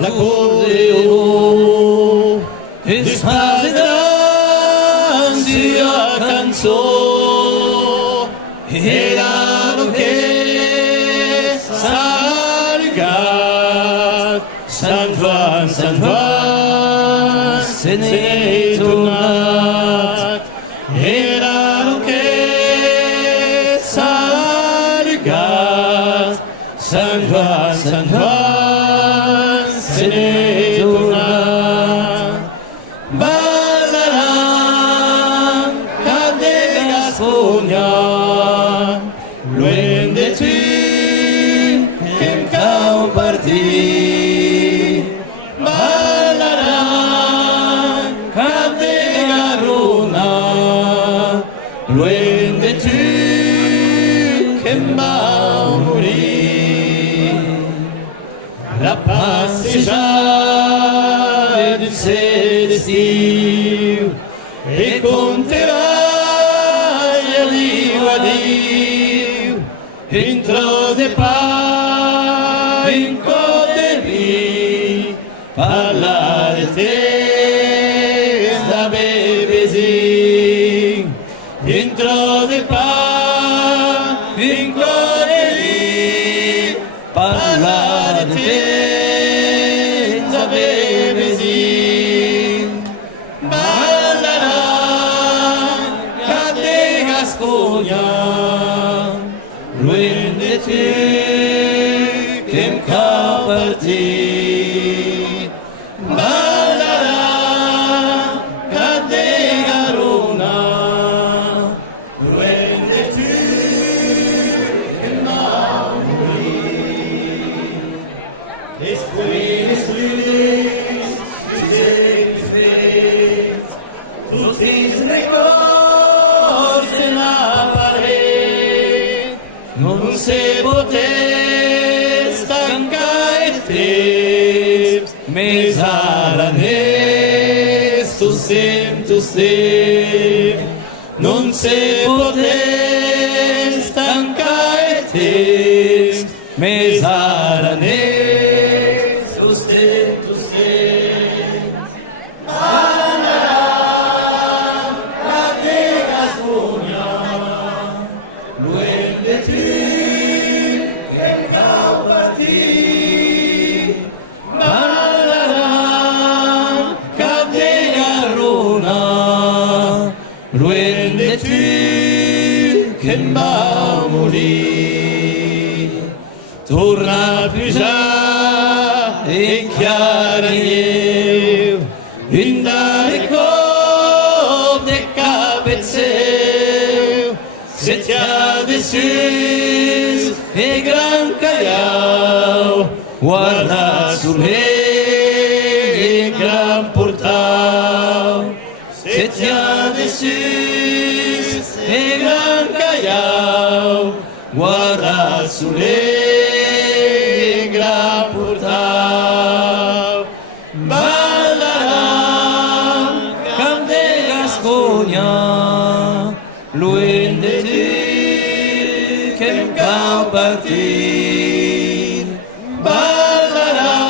l'accordeon espansi a canzó era lo que salga San Juan se ne tornat era lo que salga San Juan se ne tornat ballaran cade Gasconia loin de tu qu'en cau partit ballaran cade Garona loin de tu qu'en va mourir la passeggiata du célestiu et conterai Diu a Diu intro de paz in coterie parla de te da bebesin intro de paz in coterie parla de te da bebesin ballaran cade Gasconia loin de tu qu'en cau partit ballaran cade Garona loin de tu qu'en va mourir Esprit tutti i records en la paret non se potés tancar el temps més aranès tu sem non se potés tancar el temps més aranès tu sem ballaran cade Gasconia loin de tu qu'en cau partit ballaran cade Garona loin de tu qu'en va morir torna a pujar en chiara neu indare cop de capet seu setia de sus e gran callau guarda sul e gran portal setia de sus e gran callau guarda sul e gran portal ballaran cam de Gasconia loin de tu qu'en cau partit ballaran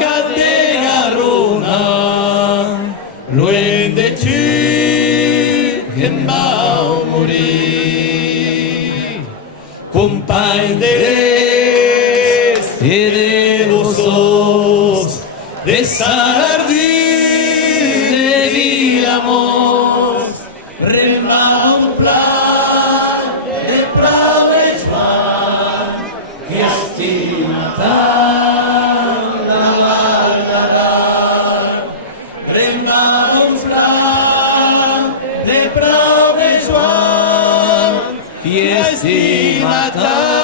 cade Garona loin de tu qu'en va mourir compagnes de l'Est et de vossos de Sarardí de Vilamont remar un plan de prou de Joan que estima tant la Valdaran remar un plan de prou de Joan que estima tant